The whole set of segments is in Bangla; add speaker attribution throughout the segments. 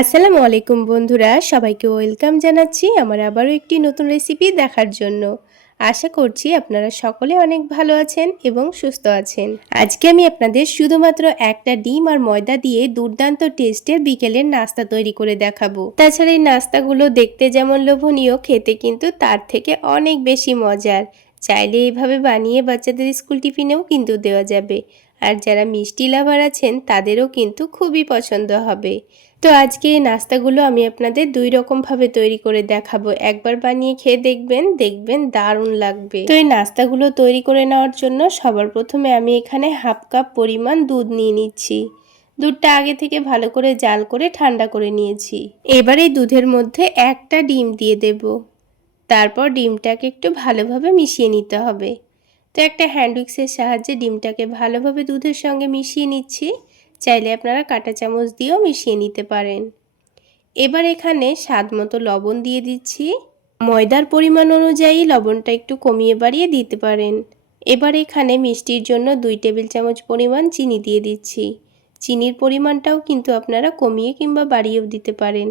Speaker 1: আসসালামু আলাইকুম বন্ধুরা, সবাইকে ওয়েলকাম জানাচ্ছি আমার আবারও একটি নতুন রেসিপি দেখার জন্য। আশা করছি আপনারা সকলে অনেক ভালো আছেন এবং সুস্থ আছেন। আজকে আমি আপনাদের শুধুমাত্র একটা ডিম আর ময়দা দিয়ে দুর্দান্ত টেস্টের বিকেলের নাস্তা তৈরি করে দেখাবো। তাছাড়া এই নাস্তাগুলো দেখতে যেমন লোভনীয়, খেতে কিন্তু তার থেকে অনেক বেশি মজার। চাইলে এইভাবে বানিয়ে বাচ্চাদের স্কুল টিফিনেও কিন্তু দেওয়া যাবে। আর যারা মিষ্টি লাভার আছেন, তাদেরও কিন্তু খুবই পছন্দ হবে। তো আজকে এই নাস্তাগুলো আমি আপনাদের দুই রকমভাবে তৈরি করে দেখাবো। একবার বানিয়ে খেয়ে দেখবেন দেখবেন দারুণ লাগবে। তো এই নাস্তাগুলো তৈরি করে নেওয়ার জন্য সবার প্রথমে আমি এখানে হাফ কাপ পরিমাণ দুধ নিয়ে নিচ্ছি। দুধটা আগে থেকে ভালো করে জাল করে ঠান্ডা করে নিয়েছি। এবার এই দুধের মধ্যে একটা ডিম দিয়ে দেব। তারপর ডিমটাকে একটু ভালোভাবে মিশিয়ে নিতে হবে। তো একটা হ্যান্ডউইক্সের সাহায্যে ডিমটাকে ভালোভাবে দুধের সঙ্গে মিশিয়ে নিচ্ছি। চাইলে আপনারা কাঁটা চামচ দিয়েও মিশিয়ে নিতে পারেন। এবার এখানে স্বাদ মতো লবণ দিয়ে দিচ্ছি। ময়দার পরিমাণ অনুযায়ী লবণটা একটু কমিয়ে বাড়িয়ে দিতে পারেন। এবার এখানে মিষ্টির জন্য দুই টেবিল চামচ পরিমাণ চিনি দিয়ে দিচ্ছি। চিনির পরিমাণটাও কিন্তু আপনারা কমিয়ে কিংবা বাড়িয়েও দিতে পারেন।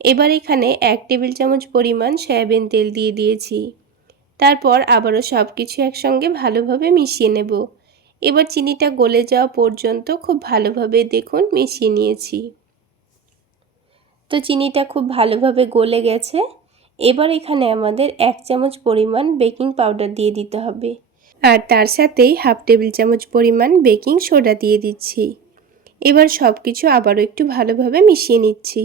Speaker 1: এবার এখানে এক টেবিল চামচ পরিমাণ সয়াবিন তেল দিয়ে দিয়েছি। তারপর আবারও সব কিছু একসঙ্গে ভালোভাবে মিশিয়ে নেব। এবার চিনিটা গলে যাওয়া পর্যন্ত খুব ভালোভাবে দেখুন, মিশিয়ে নিয়েছি। তো চিনিটা খুব ভালোভাবে গলে গেছে। এবার এখানে আমাদের এক চামচ পরিমাণ বেকিং পাউডার দিয়ে দিতে হবে। আর তার সাথেই হাফ টেবিল চামচ পরিমাণ বেকিং সোডা দিয়ে দিচ্ছি। এবার সব কিছু আবারও একটু ভালোভাবে মিশিয়ে নিচ্ছি।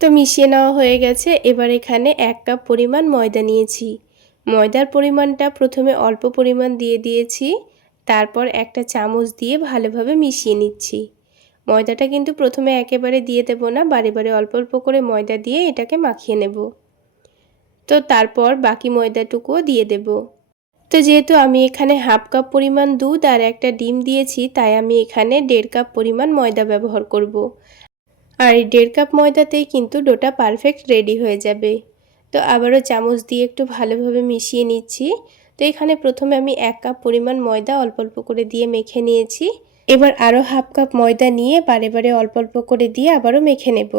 Speaker 1: তো মিশিয়ে নেওয়া হয়ে গেছে। এবার এখানে এক কাপ পরিমাণ ময়দা নিয়েছি। ময়দার পরিমাণটা প্রথমে অল্প পরিমাণ দিয়ে দিয়েছি। তারপর একটা চামচ দিয়ে ভালোভাবে মিশিয়ে নিচ্ছি। ময়দাটা কিন্তু প্রথমে একেবারে দিয়ে দেবো না, বারে বারে অল্প অল্প করে ময়দা দিয়ে এটাকে মাখিয়ে নেব। তো তারপর বাকি ময়দাটুকুও দিয়ে দেব। তো যেহেতু আমি এখানে হাফ কাপ পরিমাণ দুধ আর একটা ডিম দিয়েছি, তাই আমি এখানে দেড় কাপ পরিমাণ ময়দা ব্যবহার করব। আর এই দেড় কাপ ময়দাতেই কিন্তু ডোটা পারফেক্ট রেডি হয়ে যাবে। তো আবারও চামচ দিয়ে একটু ভালোভাবে মিশিয়ে নিচ্ছি। তো এখানে প্রথমে আমি এক কাপ পরিমাণ ময়দা অল্প অল্প করে দিয়ে মেখে নিয়েছি। এবার আরও হাফ কাপ ময়দা নিয়ে বারে বারে অল্প অল্প করে দিয়ে আবারও মেখে নেব।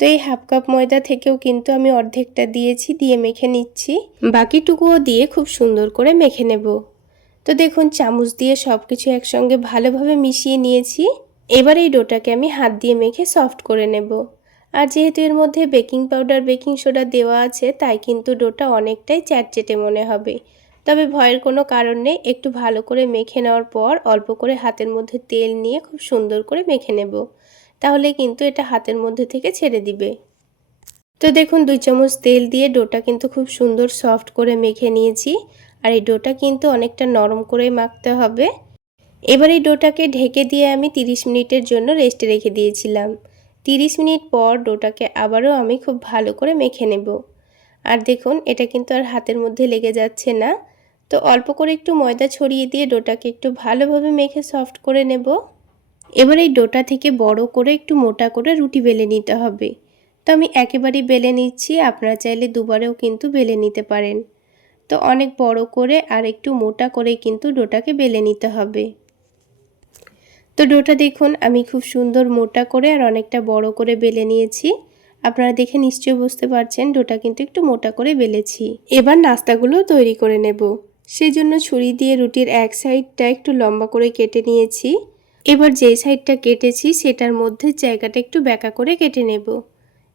Speaker 1: তো এই হাফ কাপ ময়দা থেকেও কিন্তু আমি অর্ধেকটা দিয়েছি, দিয়ে মেখে নিচ্ছি। বাকিটুকুও দিয়ে খুব সুন্দর করে মেখে নেব। তো দেখুন, চামচ দিয়ে সব কিছু একসঙ্গে ভালোভাবে মিশিয়ে নিয়েছি। এবার এই ডোটাকে আমি হাত দিয়ে মেখে সফট করে নেব। আর যেহেতু এর মধ্যে বেকিং পাউডার, বেকিং সোডা দেওয়া আছে, তাই কিন্তু ডোটা অনেকটাই চ্যাটচেটে মনে হবে। তবে ভয়ের কোনো কারণ নেই। একটু ভালো করে মেখে নেওয়ার পর অল্প করে হাতের মধ্যে তেল নিয়ে খুব সুন্দর করে মেখে নেব। তাহলে কিন্তু এটা হাতের মধ্যে থেকে ছেড়ে দিবে। তো দেখুন, দুই চামচ তেল দিয়ে ডোটা কিন্তু খুব সুন্দর সফট করে মেখে নিয়েছি। আর এই ডোটা কিন্তু অনেকটা নরম করে মাখতে হবে। এবার এই ডোটাকে ঢেকে দিয়ে আমি 30 মিনিটের জন্য রেস্টে রেখে দিয়েছিলাম। 30 মিনিট পর ডোটাকে আবারও আমি খুব ভালো করে মেখে নেব। আর দেখুন, এটা কিন্তু আর হাতের মধ্যে লেগে যাচ্ছে না। তো অল্প করে একটু ময়দা ছড়িয়ে দিয়ে ডোটাকে একটু ভালোভাবে মেখে সফট করে নেব। এবার এই ডোটা থেকে বড় করে একটু মোটা করে রুটি বেলে নিতে হবে। তো আমি একেবারেই বেলে নিচ্ছি, আপনারা চাইলে দুবারেও কিন্তু বেলে নিতে পারেন। তো অনেক বড় করে আর একটু মোটা করে কিন্তু ডোটাকে বেলে নিতে হবে। তো ডোটা দেখুন, আমি খুব সুন্দর মোটা করে আর অনেকটা বড় করে বেলে নিয়েছি। আপনারা দেখে নিশ্চয়ই বুঝতে পারছেন, ডোটা কিন্তু একটু মোটা করে বেলেছি। এবার নাস্তাগুলো তৈরি করে নেব। সেই জন্য ছুরি দিয়ে রুটির এক সাইডটা একটু লম্বা করে কেটে নিয়েছি। এবার যেই সাইডটা কেটেছি সেটার মধ্যে জায়গাটা একটু ব্যাকা করে কেটে নেব।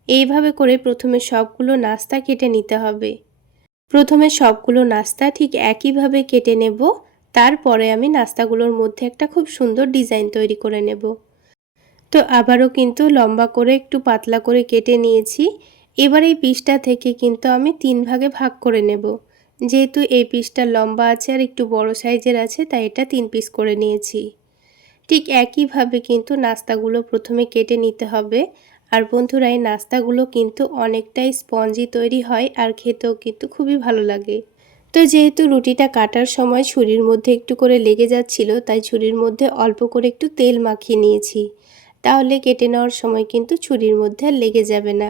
Speaker 1: এইভাবে করে প্রথমে সবগুলো নাস্তা কেটে নিতে হবে। প্রথমে সবগুলো নাস্তা ঠিক একইভাবে কেটে নেব। তারপরে আমি নাস্তাগুলোর মধ্যে একটা খুব সুন্দর ডিজাইন তৈরি করে নেব। তো আবারও কিন্তু লম্বা করে একটু পাতলা করে কেটে নিয়েছি। এবার এই পিসটা থেকে কিন্তু আমি তিন ভাগে ভাগ করে নেব। যেহেতু এই পিসটা লম্বা আছে আর একটু বড় সাইজের আছে, তাই এটা তিন পিস করে নিয়েছি। ঠিক একইভাবে কিন্তু নাস্তাগুলো প্রথমে কেটে নিতে হবে। আর বন্ধুরা, এই নাস্তাগুলো কিন্তু অনেকটাই স্পঞ্জি তৈরি হয় আর খেতেও কিন্তু খুবই ভালো লাগে। তো যেহেতু রুটিটা কাটার সময় ছুরির মধ্যে একটু করে লেগে যাচ্ছিল, তাই ছুরির মধ্যে অল্প করে একটু তেল মাখিয়ে নিয়েছি। তাহলে কেটে নেওয়ার সময় কিন্তু ছুরির মধ্যে লেগে যাবে না।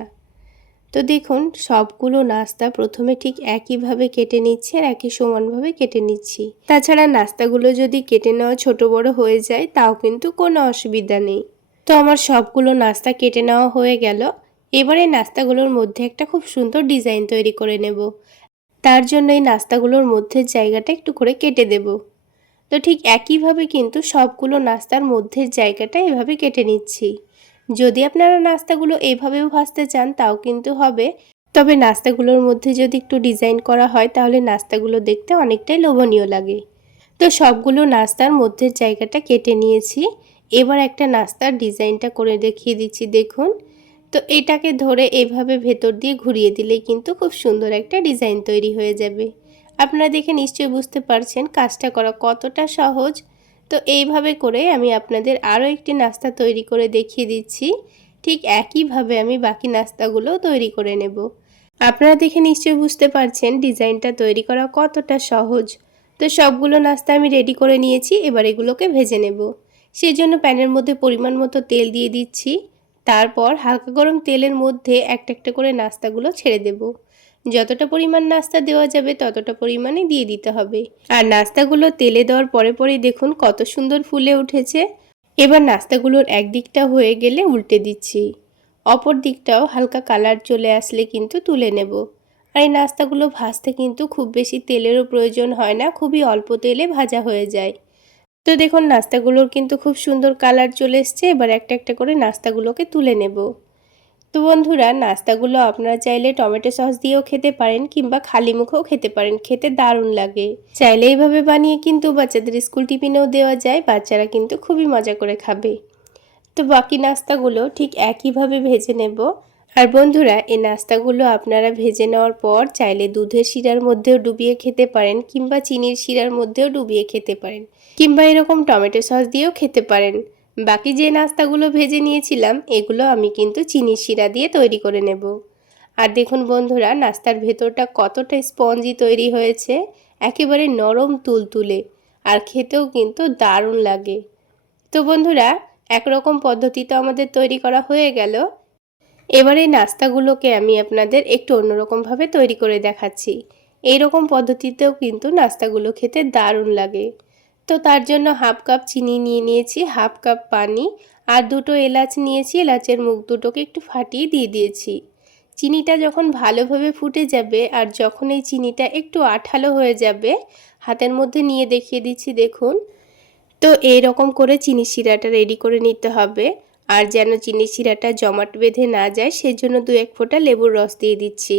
Speaker 1: তো দেখুন, সবগুলো নাস্তা প্রথমে ঠিক একইভাবে কেটে নিচ্ছি আর একই সমানভাবে কেটে নিচ্ছি। তাছাড়া নাস্তাগুলো যদি কেটে নেওয়া ছোট বড় হয়ে যায়, তাও কিন্তু কোনো অসুবিধা নেই। তো আমার সবগুলো নাস্তা কেটে নেওয়া হয়ে গেল। এবারে নাস্তাগুলোর মধ্যে একটা খুব সুন্দর ডিজাইন তৈরি করে নেব। তার জন্য এই নাস্তাগুলোর মধ্যে জায়গাটা একটু করে কেটে দেব। তো ঠিক একইভাবে কিন্তু সবগুলো নাস্তার মধ্যের জায়গাটা এভাবে কেটে নিচ্ছি। যদি আপনারা নাস্তাগুলো এইভাবেও ভাজতে চান, তাও কিন্তু হবে। তবে নাস্তাগুলোর মধ্যে যদি একটু ডিজাইন করা হয়, তাহলে নাস্তাগুলো দেখতে অনেকটাই লোভনীয় লাগে। তো সবগুলো নাস্তার মধ্যের জায়গাটা কেটে নিয়েছি। এবার একটা নাস্তার ডিজাইনটা করে দেখিয়ে দিচ্ছি, দেখুন। তো এটাকে ধরে এভাবে ভেতর দিয়ে ঘুরিয়ে দিলেই কিন্তু খুব সুন্দর একটা ডিজাইন তৈরি হয়ে যাবে। আপনারা দেখে নিশ্চয়ই বুঝতে পারছেন কাজটা করা কতটা সহজ। তো এইভাবে করে আমি আপনাদের আরও একটি নাস্তা তৈরি করে দেখিয়ে দিচ্ছি। ঠিক একইভাবে আমি বাকি নাস্তাগুলো তৈরি করে নেব। আপনারা দেখে নিশ্চয়ই বুঝতে পারছেন ডিজাইনটা তৈরি করা কতটা সহজ। তো সবগুলো নাস্তা আমি রেডি করে নিয়েছি, এবার এগুলোকে ভেজে নেব। সেই জন্য প্যানের মধ্যে পরিমাণ মতো তেল দিয়ে দিচ্ছি। তারপর হালকা গরম তেলের মধ্যে একটা একটা করে নাস্তাগুলো ছেড়ে দেব। যতটা পরিমাণ নাস্তা দেওয়া যাবে ততটা পরিমাণে দিয়ে দিতে হবে। আর নাস্তাগুলো তেলে দেওয়ার পরে পরেই দেখুন কত সুন্দর ফুলে উঠেছে। এবার নাস্তাগুলোর একদিকটা হয়ে গেলে উল্টে দিচ্ছি। অপর দিকটাও হালকা কালার চলে আসলে কিন্তু তুলে নেব। আর এই নাস্তাগুলো ভাজতে কিন্তু খুব বেশি তেলেরও প্রয়োজন হয় না, খুবই অল্প তেলে ভাজা হয়ে যায়। তো দেখুন নাস্তাগুলোর কিন্তু খুব সুন্দর কালার চলে এসছে, এবার একটা একটা করে নাস্তাগুলোকে তুলে নেব। তো বন্ধুরা, নাস্তাগুলো আপনারা চাইলে টমেটো সস দিয়েও খেতে পারেন কিংবা খালি মুখেও খেতে পারেন। খেতে দারুণ লাগে। চাইলে এইভাবে বানিয়ে কিন্তু বাচ্চাদের স্কুল টিফিনেও দেওয়া যায়, বাচ্চারা কিন্তু খুবই মজা করে খাবে। তো বাকি নাস্তাগুলো ঠিক একইভাবে ভেজে নেব। আর বন্ধুরা, এই নাস্তাগুলো আপনারা ভেজে নেওয়ার পর চাইলে দুধের শিরার মধ্যেও ডুবিয়ে খেতে পারেন কিংবা চিনির শিরার মধ্যেও ডুবিয়ে খেতে পারেন কিংবা এরকম টমেটো সস দিয়েও খেতে পারেন। বাকি যে নাস্তাগুলো ভেজে নিয়েছিলাম, এগুলো আমি কিন্তু চিনির শিরা দিয়ে তৈরি করে নেব। আর দেখুন বন্ধুরা, নাস্তার ভেতরটা কতটা স্পঞ্জি তৈরি হয়েছে, একেবারে নরম তুলতুলে, আর খেতেও কিন্তু দারুণ লাগে। তো বন্ধুরা, একরকম পদ্ধতি তো আমাদের তৈরি করা হয়ে গেল। এবার এই নাস্তাগুলোকে আমি আপনাদের একটু অন্যরকমভাবে তৈরি করে দেখাচ্ছি। এইরকম পদ্ধতিতেও কিন্তু নাস্তাগুলো খেতে দারুণ লাগে। তো তার জন্য হাফ কাপ চিনি নিয়ে নিয়েছি, হাফ কাপ পানি আর দুটো এলাচ নিয়েছি, এলাচের মুখ দুটোকে একটু ফাটিয়ে দিয়ে দিয়েছি। চিনিটা যখন ভালোভাবে ফুটে যাবে আর যখন এই চিনিটা একটু আঠালো হয়ে যাবে, হাতের মধ্যে নিয়ে দেখিয়ে দিচ্ছি, দেখুন। তো এই রকম করে চিনি শিরাটা রেডি করে নিতে হবে আর যেন চিনি শিরাটা জমাট বেঁধে না যায়, সেজন্য দু এক ফোঁটা লেবুর রস দিয়ে দিচ্ছি।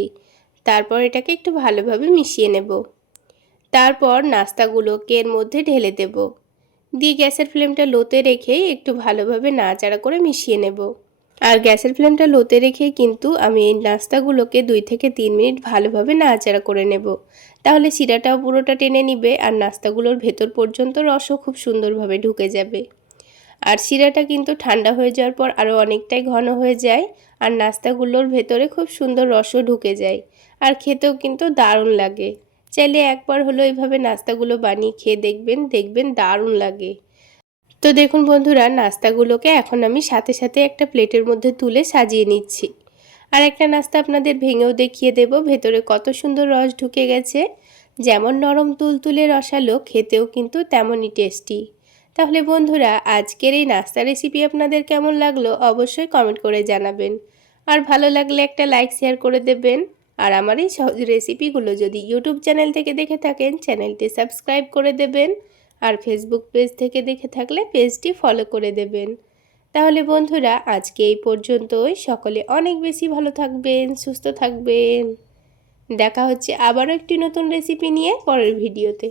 Speaker 1: তারপর এটাকে একটু ভালোভাবে মিশিয়ে নেব। তারপর নাস্তাগুলোকে এর মধ্যে ঢেলে দেব। দিয়ে গ্যাসের ফ্লেমটা লোতে রেখেই একটু ভালোভাবে নাড়াচাড়া করে মিশিয়ে নেব। আর গ্যাসের ফ্লেমটা লোতে রেখেই কিন্তু আমি এই নাস্তাগুলোকে দুই থেকে তিন মিনিট ভালোভাবে নাড়াচাড়া করে নেব। তাহলে শিরাটাও পুরোটা টেনে নিবে আর নাস্তাগুলোর ভেতর পর্যন্ত রসও খুব সুন্দরভাবে ঢুকে যাবে। আর শিরাটা কিন্তু ঠান্ডা হয়ে যাওয়ার পর আরও অনেকটাই ঘন হয়ে যায় আর নাস্তাগুলোর ভেতরে খুব সুন্দর রসও ঢুকে যায়। আর খেতেও কিন্তু দারুণ লাগে। চাইলে একবার হলো এইভাবে নাস্তাগুলো বানিয়ে খেয়ে দেখবেন দেখবেন দারুণ লাগে। তো দেখুন বন্ধুরা, নাস্তাগুলোকে এখন আমি সাথে সাথে একটা প্লেটের মধ্যে তুলে সাজিয়ে নিচ্ছি। আর একটা নাস্তা আপনাদের ভেঙেও দেখিয়ে দেব, ভেতরে কত সুন্দর রস ঢুকে গেছে। যেমন নরম তুলতুলে রসালো, খেতেও কিন্তু তেমনই টেস্টি। তাহলে বন্ধুরা, আজকের এই নাস্তা রেসিপি আপনাদের কেমন লাগল অবশ্যই কমেন্ট করে জানাবেন। আর ভালো লাগলে একটা লাইক, শেয়ার করে দেবেন। আর আমার এই সহজ রেসিপিগুলো যদি ইউটিউব চ্যানেল থেকে দেখে থাকেন চ্যানেলটি সাবস্ক্রাইব করে দেবেন আর ফেসবুক পেজ থেকে দেখে থাকলে পেজটি ফলো করে দেবেন। তাহলে বন্ধুরা, আজকে এই পর্যন্তই। সকলে অনেক বেশি ভালো থাকবেন, সুস্থ থাকবেন। দেখা হচ্ছে আবারও একটি নতুন রেসিপি নিয়ে পরের ভিডিওতে